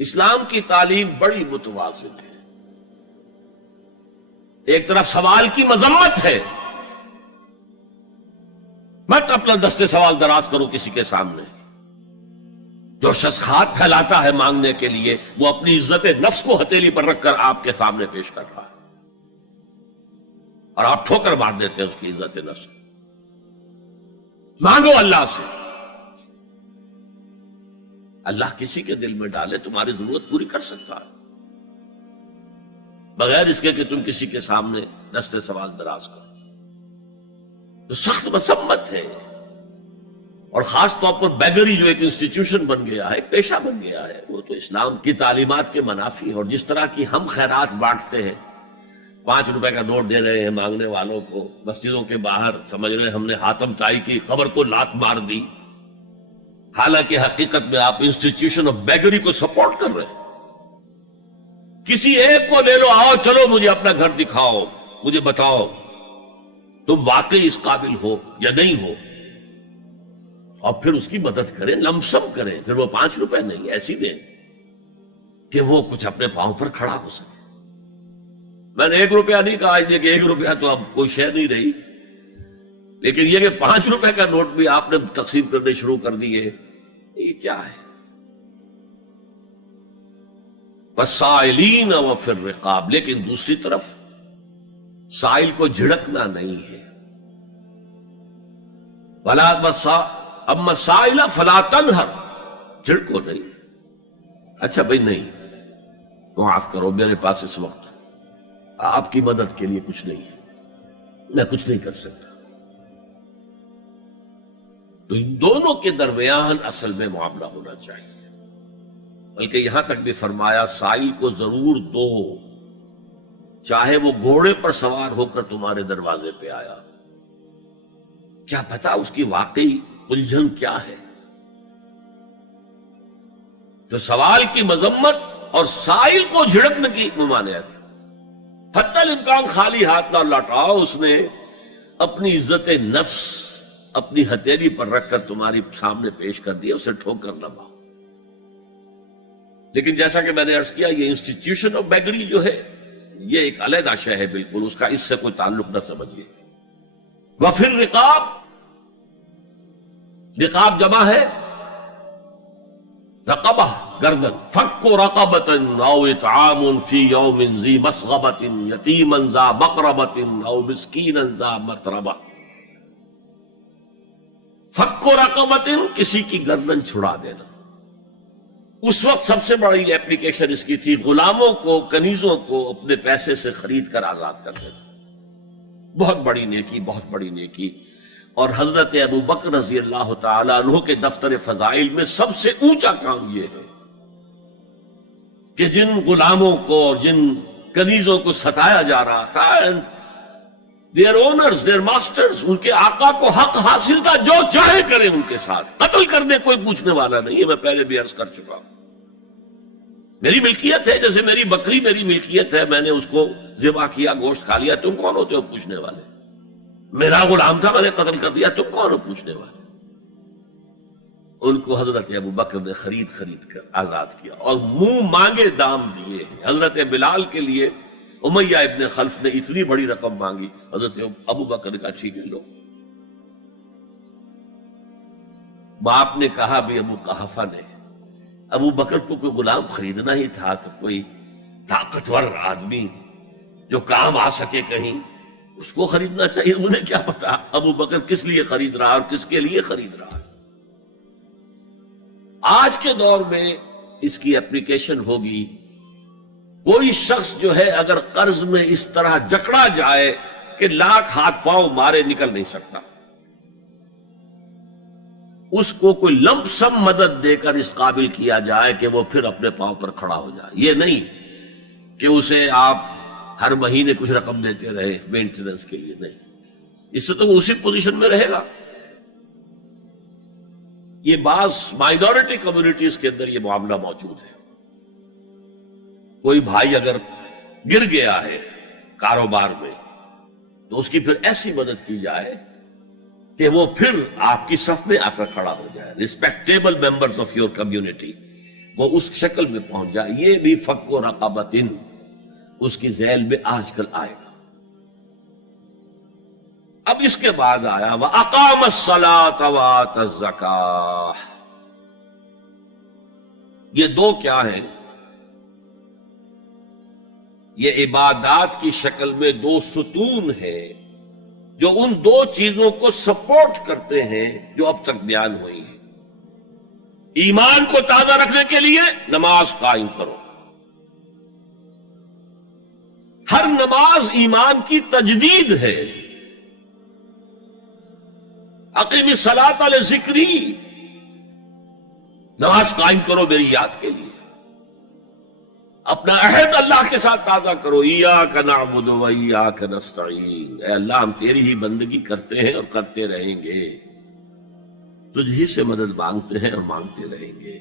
اسلام کی تعلیم بڑی متوازن ہے. ایک طرف سوال کی مذمت ہے، مت اپنا دستے سوال دراز کرو کسی کے سامنے. جو شخص ہاتھ پھیلاتا ہے مانگنے کے لیے وہ اپنی عزت نفس کو ہتھیلی پر رکھ کر آپ کے سامنے پیش کر رہا ہے، اور آپ ٹھوکر مار دیتے ہیں اس کی عزت نفس. مانگو اللہ سے، اللہ کسی کے دل میں ڈالے تمہاری ضرورت پوری کر سکتا ہے، بغیر اس کے کہ تم کسی کے سامنے دستے سوال دراز کرو. تو سخت مذمت ہے. اور خاص طور پر بیگری جو ایک انسٹیٹیوشن بن گیا ہے، ایک پیشہ بن گیا ہے، وہ تو اسلام کی تعلیمات کے منافی ہے. اور جس طرح کی ہم خیرات بانٹتے ہیں، 5 روپے کا نوٹ دے رہے ہیں مانگنے والوں کو مسجدوں کے باہر، سمجھ رہے ہم نے حاتم طائی کی خبر کو لات مار دی، حالانکہ حقیقت میں آپ انسٹیٹیوشن آف بیگری کو سپورٹ کر رہے ہیں. کسی ایک کو لے لو، آؤ چلو مجھے اپنا گھر دکھاؤ، مجھے بتاؤ تم واقعی اس قابل ہو یا نہیں ہو، اور پھر اس کی مدد کریں، لمسم کریں. پھر وہ 5 روپے نہیں ایسی دیں کہ وہ کچھ اپنے پاؤں پر کھڑا ہو سکے. میں نے 1 روپیہ نہیں کہا کہ 1 روپیہ تو اب کوئی شے نہیں رہی، لیکن یہ کہ 5 روپے کا نوٹ بھی آپ نے تقسیم کرنے شروع کر دیے، یہ کیا ہے؟ وَالسَّائِلِينَ وَفِي الرِّقَابِ. لیکن دوسری طرف سائل کو جھڑکنا نہیں ہے. اما السائل فلا تنہر، جھڑکو نہیں. اچھا بھائی نہیں، معاف کرو، میرے پاس اس وقت آپ کی مدد کے لیے کچھ نہیں ہے، میں کچھ نہیں کر سکتا. تو ان دونوں کے درمیان اصل میں معاملہ ہونا چاہیے. بلکہ یہاں تک بھی فرمایا سائل کو ضرور دو، چاہے وہ گھوڑے پر سوار ہو کر تمہارے دروازے پہ آیا. کیا پتا اس کی واقعی الجھن کیا ہے. تو سوال کی مذمت اور سائل کو جھڑکنے کی ممانعت. حتی الامکان خالی ہاتھ نہ لوٹاؤ، اس نے اپنی عزت نفس اپنی ہتھیلی پر رکھ کر تمہاری سامنے پیش کر دیا، اسے ٹھوکر نہ مارو. لیکن جیسا کہ میں نے عرض کیا، یہ انسٹیٹیوشن آف بیگری جو ہے یہ ایک علیحدہ شے ہے، بالکل اس کا اس سے کوئی تعلق نہ سمجھیے. وفی الرقاب، رقاب جمع ہے رقبہ، گردن. فک رقبۃ او اطعام فی یوم ذی مسغبۃ یتیما ذا مقربۃ او مسکینا ذا متربہ. فک رقبۃ، کسی کی گردن چھڑا دینا. اس وقت سب سے بڑی ایپلیکیشن اس کی تھی غلاموں کو، کنیزوں کو اپنے پیسے سے خرید کر آزاد کر دینا. بہت بڑی نیکی، بہت بڑی نیکی. اور حضرت ابو بکر رضی اللہ تعالیٰ عنہ کے دفتر فضائل میں سب سے اونچا کام یہ ہے کہ جن غلاموں کو اور جن کنیزوں کو ستایا جا رہا تھا، دیئر اونرز، دیئر ماسٹرز، ان کے آقا کو حق حاصل تھا، جو چاہے کریں ان کے ساتھ، قتل کرنے کوئی پوچھنے والا نہیں ہے. میں پہلے بھی عرض کر چکا ہوں، میری ملکیت ہے، جیسے میری بکری میری ملکیت ہے، میں نے اس کو ذبح کیا، گوشت کھا لیا، تم کون ہوتے ہو پوچھنے والے؟ میرا غلام تھا، میں نے قتل کر دیا، تم کون ہو پوچھنے والے؟ ان کو حضرت ابو بکر نے خرید کر آزاد کیا اور منہ مانگے دام دیے. حضرت بلال کے لیے امیہ ابن خلف نے اتنی بڑی رقم مانگی، حضرت ابو بکر کا ٹھیک ہے لو. باپ نے کہا بھی ابو قحافہ نے، ابو بکر کو کوئی غلام خریدنا ہی تھا تو کوئی طاقتور آدمی جو کام آ سکے کہیں، اس کو خریدنا چاہیے. انہیں کیا پتا ابو بکر کس لیے خرید رہا اور کس کے لیے خرید رہا. آج کے دور میں اس کی اپلیکیشن ہوگی. کوئی شخص جو ہے اگر قرض میں اس طرح جکڑا جائے کہ لاکھ ہاتھ پاؤں مارے نکل نہیں سکتا، اس کو کوئی لمپ سم مدد دے کر اس قابل کیا جائے کہ وہ پھر اپنے پاؤں پر کھڑا ہو جائے. یہ نہیں کہ اسے آپ ہر مہینے کچھ رقم دیتے رہے مینٹیننس کے لیے، نہیں، اس سے تو وہ اسی پوزیشن میں رہے گا. یہ بعض مائنورٹی کمیونٹیز کے اندر یہ معاملہ موجود ہے. کوئی بھائی اگر گر گیا ہے کاروبار میں تو اس کی پھر ایسی مدد کی جائے کہ وہ پھر آپ کی صف میں آ کر کھڑا ہو جائے. Respectable members of your community, وہ اس شکل میں پہنچ جائے. یہ بھی فک و رقبتن اس کی ذیل میں آج کل آئے گا. اب اس کے بعد آیا وَأَقَامَ الصَّلَاةَ وَآتَى الزَّكَاةَ. یہ دو کیا ہیں؟ یہ عبادات کی شکل میں دو ستون ہیں جو ان دو چیزوں کو سپورٹ کرتے ہیں جو اب تک بیان ہوئی ہیں. ایمان کو تازہ رکھنے کے لیے نماز قائم کرو. ہر نماز ایمان کی تجدید ہے. اقیم الصلاۃ لذکری، نماز قائم کرو میری یاد کے لیے. اپنا عہد اللہ کے ساتھ تازہ کرو. ایاک نعبد و ایاک نستعین، اے اللہ ہم تیری ہی بندگی کرتے ہیں اور کرتے رہیں گے، تجھ ہی سے مدد مانگتے ہیں اور مانگتے رہیں گے.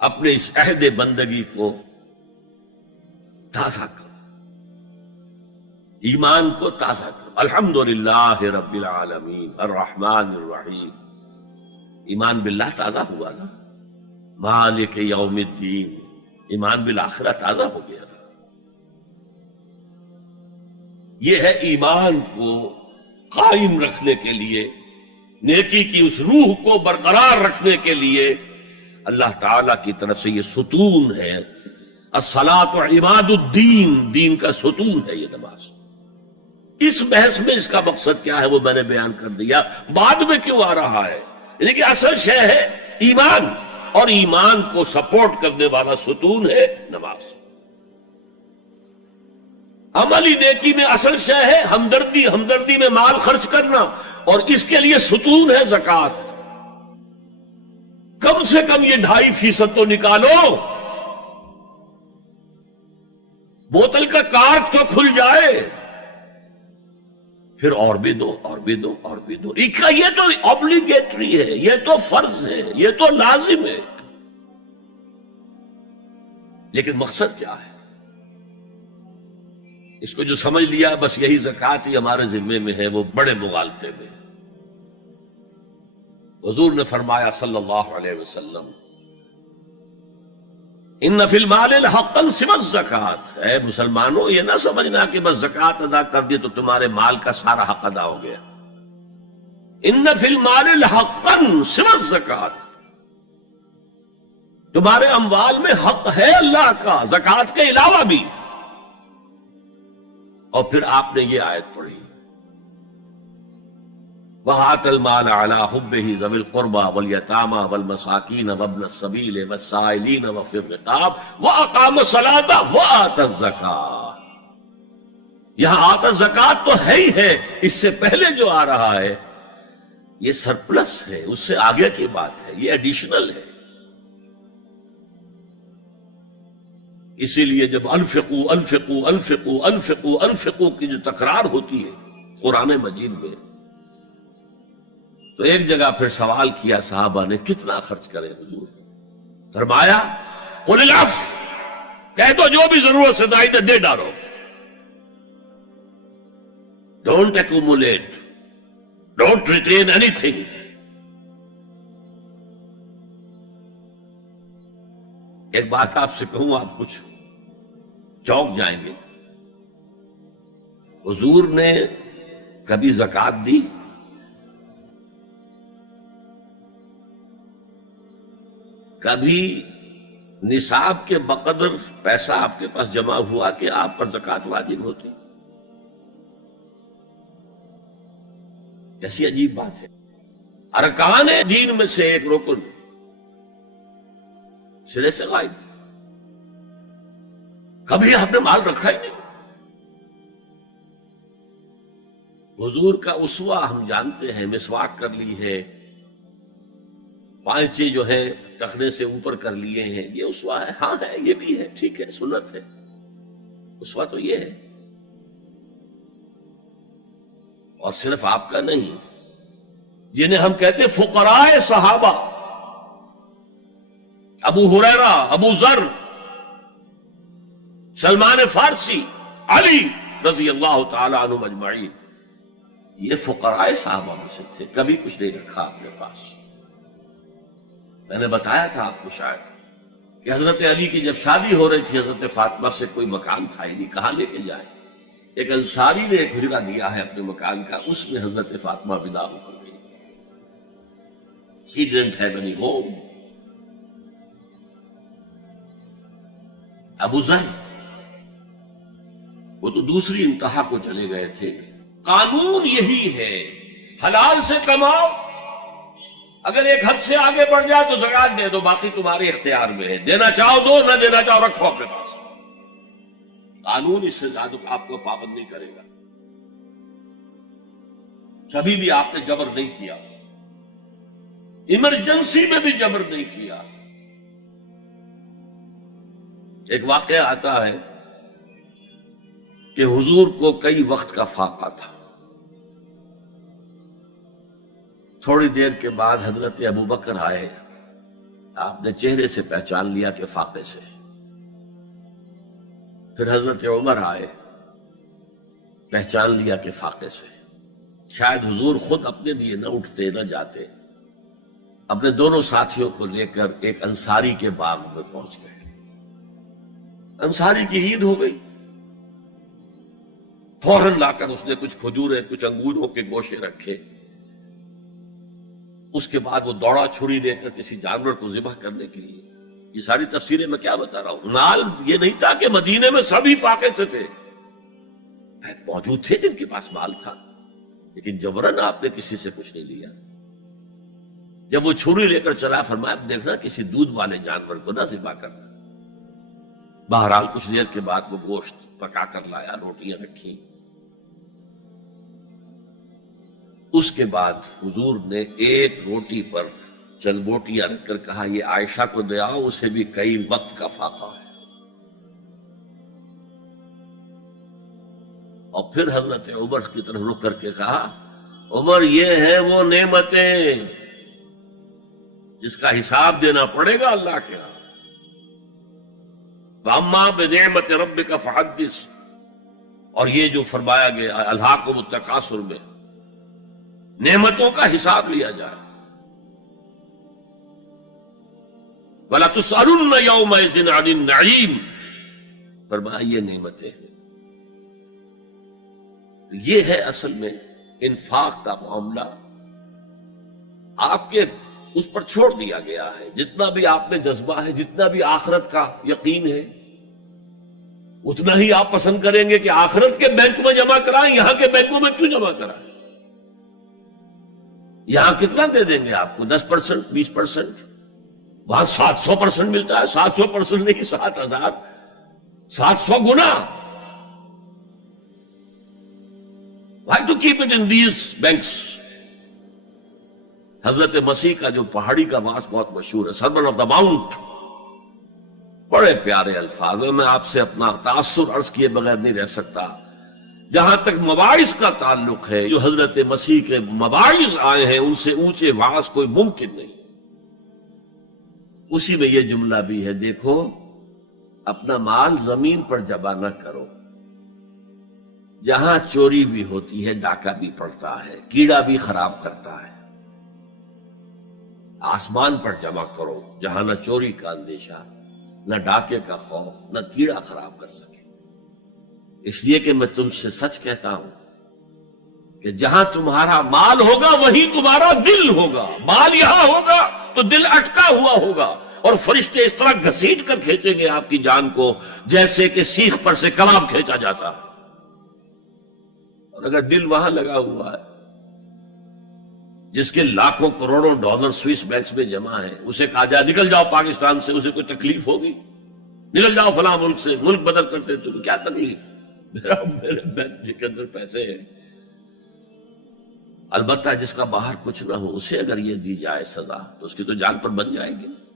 اپنے اس عہد بندگی کو تازہ کرو، ایمان کو تازہ کرو. الحمدللہ رب العالمین الرحمن الرحیم. ایمان باللہ تازہ ہوا نا. مالک یوم الدین، ایمان بالآخرہ تازہ ہو گیا. یہ ہے ایمان کو قائم رکھنے کے لیے، نیکی کی اس روح کو برقرار رکھنے کے لیے اللہ تعالی کی طرف سے یہ ستون ہے. الصلاۃ عماد الدین، دین کا ستون ہے یہ نماز. اس بحث میں اس کا مقصد کیا ہے وہ میں نے بیان کر دیا. بعد میں کیوں آ رہا ہے؟ یعنی کہ اصل شے ہے ایمان، اور ایمان کو سپورٹ کرنے والا ستون ہے نماز. عملی نیکی میں اصل شے ہے ہمدردی، ہمدردی میں مال خرچ کرنا، اور اس کے لیے ستون ہے زکوٰۃ. کم سے کم یہ 2.5% تو نکالو، بوتل کا کارک تو کھل جائے، پھر اور بھی دو اور بھی دو اور بھی دو. یہ تو obligatory ہے، یہ تو فرض ہے، یہ تو لازم ہے. لیکن مقصد کیا ہے؟ اس کو جو سمجھ لیا بس یہی زکوٰۃ ہی ہمارے ذمے میں ہے، وہ بڑے مغالطے میں. حضور نے فرمایا صلی اللہ علیہ وسلم ان فی المال حقا سوى الزکوٰۃ. اے مسلمانوں یہ نہ سمجھنا کہ بس زکوٰۃ ادا کر دی تو تمہارے مال کا سارا حق ادا ہو گیا. ان فی المال حقا سوى الزکوٰۃ، تمہارے اموال میں حق ہے اللہ کا زکوٰۃ کے علاوہ بھی. اور پھر آپ نے یہ آیت پڑھی وَآتَى الْمَالَ عَلَىٰ حُبِّهِ ذَوِي الْقُرْبَىٰ وَالْيَتَامَىٰ وَالْمَسَاكِينَ وَابْنَ السَّبِيلِ وَالسَّائِلِينَ وَفِي الرِّقَابِ وَأَقَامَ الصَّلَاةَ وَآتَى الزَّكَاةَ. یہاں آتا زکوٰۃ تو ہے ہی ہے، اس سے پہلے جو آ رہا ہے یہ سرپلس ہے، اس سے آگے کی بات ہے، یہ ایڈیشنل ہے. اسی لیے جب انفقوا انفقوا انفقوا انفقوا انفقوا کی جو تکرار ہوتی ہے قرآن مجید میں، تو ایک جگہ پھر سوال کیا صحابہ نے کتنا خرچ کرے حضور؟ فرمایا قل العفو، کہہ دو جو بھی ضرورت سے زائد دے ڈالو. Don't accumulate, don't retain any thing. ایک بات آپ سے کہوں، آپ کچھ چونک جائیں گے. حضور نے کبھی زکوٰۃ دی؟ کبھی نصاب کے بقدر پیسہ آپ کے پاس جمع ہوا کہ آپ پر زکوٰۃ واجب ہوتی؟ ایسی عجیب بات ہے. ارکان دین میں سے ایک رکن سرے سے غائب. کبھی آپ نے مال رکھا ہی نہیں. حضور کا اسوہ ہم جانتے ہیں، مسواک کر لی ہے، پانچے جو ہے ٹخنے سے اوپر کر لیے ہیں، یہ اسوہ ہے. ہاں ہے، یہ بھی ہے، ٹھیک ہے، سنت ہے. اسوہ تو یہ ہے. اور صرف آپ کا نہیں، جنہیں ہم کہتے فقراء صحابہ، ابو ہریرہ، ابو ذر، سلمان فارسی، علی رضی اللہ تعالی عنہ اجمعین، یہ فقراء صحابہ میں سے تھے. کبھی کچھ نہیں رکھا اپنے پاس. میں نے بتایا تھا آپ کو شاید کہ حضرت علی کی جب شادی ہو رہی تھی حضرت فاطمہ سے، کوئی مکان تھا ہی نہیں، کہاں لے کے جائیں؟ ایک انصاری نے ایک حجرہ دیا ہے اپنے مکان کا، اس میں حضرت فاطمہ ودا ہو کر گئی. He didn't have any home. ابو ذر وہ تو دوسری انتہا کو چلے گئے تھے. قانون یہی ہے، حلال سے کماؤ، اگر ایک حد سے آگے بڑھ جائے تو زکات دے دو، باقی تمہارے اختیار میں ہے، دینا چاہو دو، نہ دینا چاہو رکھو اپنے پاس. قانون اس سے زیادہ آپ کو پابند نہیں کرے گا. کبھی بھی آپ نے جبر نہیں کیا، ایمرجنسی میں بھی جبر نہیں کیا. ایک واقعہ آتا ہے کہ حضور کو کئی وقت کا فاقہ تھا. تھوڑی دیر کے بعد حضرت ابو بکر آئے، آپ نے چہرے سے پہچان لیا کہ فاقے سے. پھر حضرت عمر آئے، پہچان لیا کہ فاقے سے. شاید حضور خود اپنے لیے نہ اٹھتے نہ جاتے، اپنے دونوں ساتھیوں کو لے کر ایک انصاری کے باغ میں پہنچ گئے. انصاری کی عید ہو گئی، فوراً لا کر اس نے کچھ کھجوریں کچھ انگوروں کے گوشے رکھے. اس کے بعد وہ دوڑا چھری لے کر کسی جانور کو ذبح کرنے کے لیے. یہ ساری تفصیلیں میں کیا بتا رہا ہوں. مال یہ نہیں تھا کہ مدینے میں سبھی فاقے سے تھے، موجود تھے جن کے پاس مال تھا، لیکن جبرن آپ نے کسی سے کچھ نہیں لیا. جب وہ چھری لے کر چلا، فرمایا دیکھنا کسی دودھ والے جانور کو نہ ذبح کرنا. بہرحال کچھ دیر کے بعد وہ گوشت پکا کر لایا، روٹیاں رکھی. اس کے بعد حضور نے ایک روٹی پر چند بوٹیاں رکھ کر کہا یہ عائشہ کو دے آؤ، اسے بھی کئی وقت کا فاقہ ہے. اور پھر حضرت عمر کی طرف رخ کر کے کہا عمر یہ ہے وہ نعمتیں جس کا حساب دینا پڑے گا اللہ کے ہاں. وَأَمَّا بِنِعْمَةِ رَبِّكَ فَحَدِّثْ، اور یہ جو فرمایا گیا الْهَاكُمُ التَّكَاثُرُ میں نعمتوں کا حساب لیا جائے. وَلَا تُسْأَلُنَّ يَوْمَئِذٍ عَنِ النَّعِيمِ، فرمایا یہ نعمتیں ہیں. یہ ہے اصل میں انفاق کا معاملہ، آپ کے اس پر چھوڑ دیا گیا ہے. جتنا بھی آپ میں جذبہ ہے، جتنا بھی آخرت کا یقین ہے، اتنا ہی آپ پسند کریں گے کہ آخرت کے بینک میں جمع کرائیں، یہاں کے بینکوں میں کیوں جمع کرائیں. یہاں کتنا دے دیں گے آپ کو؟ 10%، 20%. وہاں 700% ملتا ہے. 700% نہیں، 7,000، 700 گنا. Why to keep it in these banks؟ حضرت مسیح کا جو پہاڑی کا واس بہت مشہور ہے، سرمن آف دا ماؤنٹ، بڑے پیارے الفاظ ہیں. میں آپ سے اپنا تاثر عرض کیے بغیر نہیں رہ سکتا. جہاں تک مواعظ کا تعلق ہے، جو حضرت مسیح کے مواعظ آئے ہیں ان سے اونچے واعظ کوئی ممکن نہیں. اسی میں یہ جملہ بھی ہے، دیکھو اپنا مال زمین پر جمع نہ کرو، جہاں چوری بھی ہوتی ہے ڈاکہ بھی پڑتا ہے، کیڑا بھی خراب کرتا ہے. آسمان پر جمع کرو جہاں نہ چوری کا اندیشہ، نہ ڈاکے کا خوف، نہ کیڑا خراب کر سکے. اس لیے کہ میں تم سے سچ کہتا ہوں کہ جہاں تمہارا مال ہوگا وہیں تمہارا دل ہوگا. مال یہاں ہوگا تو دل اٹکا ہوا ہوگا، اور فرشتے اس طرح گھسیٹ کر کھینچیں گے آپ کی جان کو جیسے کہ سیخ پر سے کباب کھینچا جاتا ہے. اور اگر دل وہاں لگا ہوا ہے جس کے لاکھوں کروڑوں ڈالر سوئس بینکس میں جمع ہیں، اسے کہا جائے نکل جاؤ پاکستان سے، اسے کوئی تکلیف ہوگی؟ نکل جاؤ فلاں ملک سے، ملک بدل کرتے تمہیں کیا تکلیف؟ میرے بینک کے اندر پیسے ہیں. البتہ جس کا باہر کچھ نہ ہو اسے اگر یہ دی جائے سزا تو اس کی تو جان پر بن جائے گی.